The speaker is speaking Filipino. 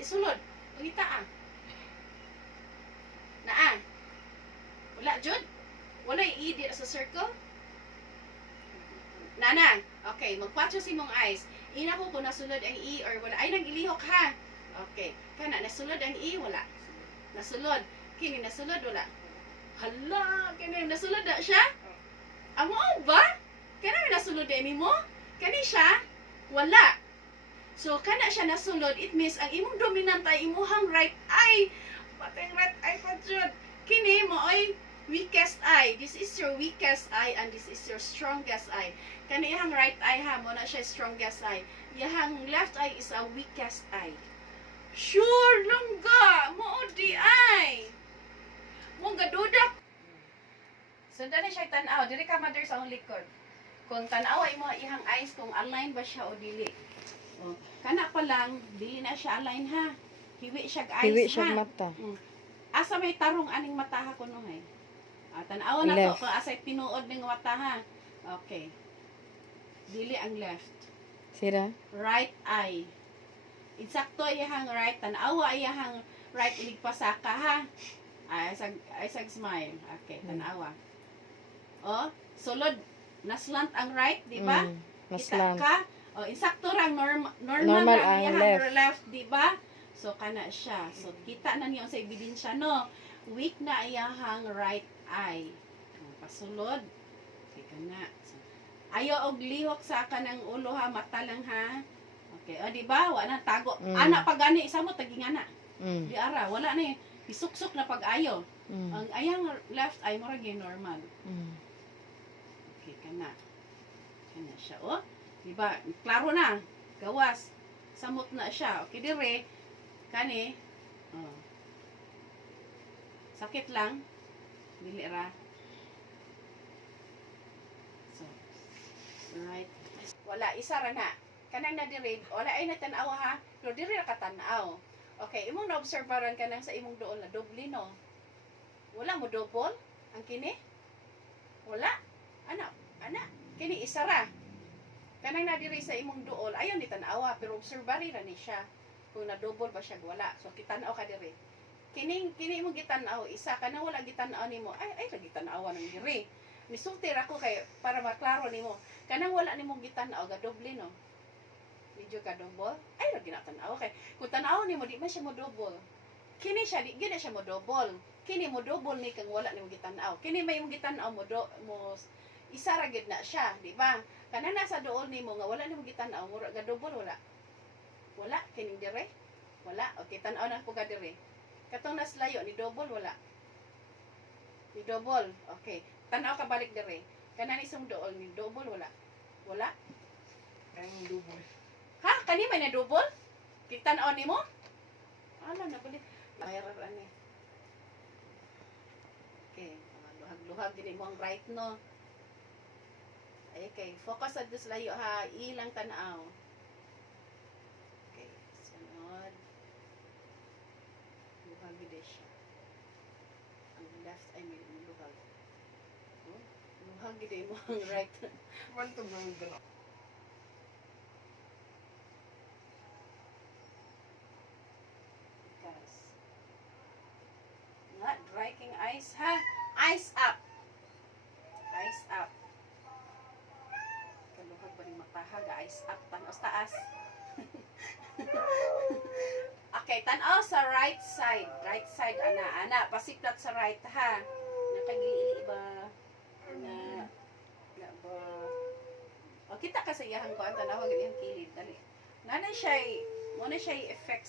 isulod. Pangita Naa. Wala jud. Wala i sa circle. Nana. Okay, magpatso si mong eyes. Ina ko kung nasulod ang E or wala. Ay, nag-ilihok ha. Okay. Kana, nasulod ang E, wala. Nasulod. Kini, nasulod, wala. Hala, kini, nasulod na siya? Amo ba? Kana, nasulod din mo? Kani siya? Wala. So, kana siya nasulod, it means, ang imong dominant ay imuhang right eye. Pateng right eye pa jud. Kini mo ay weakest eye. This is your weakest eye and this is your strongest eye. Kani ihang right eye ha, mo na siya strongest eye. Ihang left eye is a weakest eye. Sure langga, mo di ay. Mo gadudak. Sundan na siya tan-aw, diri ka mother sa likod. Kung tan-aw ay mo ihang eyes kung align ba siya o dili. Oh, kana pa lang dili na siya align ha. Hiwi siya eyes Hiwi ha. siya mata. Asa may tarong aning mata ha kuno hay. Tan-aw na to kung asa tinuod ning mata ha. Okay. Dili ang left. Sira? Right eye. Insakto iyahang right tan-awa iyahang right ilig pasaka ha. Ay sag smile. Okay, tan-awa. Oh, sulod naslant ang right, di ba? Naslant. Ka? Oh, insakto rang Normal ang ang iyahang left, di ba? So kana siya. So kita na niyo sa ebidensya no. Weak na iyahang right eye. Pasulod. Okay kana. So, ayaw og lihok sa kanang ulo ha, mata lang ha. Okay, o di ba? Wala na tago. Ana pag gani isa mo taging ana. Di ara, wala na isuksok na pag-ayo. Ang ayang left eye mo ra gyud normal. Okay kana. Kana siya oh. Di ba? Klaro na. Gawas. Samot na siya. Okay dire. Kani. Oh. Sakit lang. Dili ra. So, right. Wala isa ra na. Kanang na dire, wala ay natanaw ha. Pero dire ra katanaw. Okay, imong na-obserbaran kanang sa imong duol na doble no. Wala mo double ang kini? Wala. Ana, kini isa ra. Kanang na dire sa imong duol, ayon ni tanawa pero obserbari ra ni siya. Kung na double ba siya wala. So kitanaw ka dire. Kini mo gitanaw isa kanang wala gitanaw nimo. Ay ra gitanaw nang dire. Misulti ra ko kay para maklaro nimo. Kanang wala nimo gitanaw ga doble no. Medyo ka double. Ay ra ginatanaw kay kung tanaw nimo di man siya mo double. Kini siya di gid siya mo double. Kini mo double ni kang wala nimo gitanaw. Kini may imong gitanaw mo isa ra gid na siya, di ba? Kanang nasa duol nimo nga wala nimo gitanaw, mura ga double wala. Wala kining dire. Wala. Okay, tan-aw na po ka dire. Katong nas layo ni double wala. Ni double. Okay. Tan-aw ka balik dire. Kanang isang duol ni double wala. Wala. Kanang double. Ha? Kani may na double? Kitan-aw nimo? Ala na balik. Mayroon ani. Okay, luhag-luhag din mo ang right no. Ay, okay, focus sa dus layo ha, ilang tanaw. Okay, sunod. Luhag din siya. Ang left ay may luhag. Oh, luhag din mo ang right. Man to bang dala. Not striking eyes ha. Eyes up. Eyes up. Kaluhag ba ni mataha ga eyes up tan-aw taas. Okay, tan-aw sa right side. Right side ana pasiklat sa right ha. Nakagili ba na ba. O kita ka sa iyahang kuan tan-aw gid iyang kilid dali. Nanay siya mo na siya effect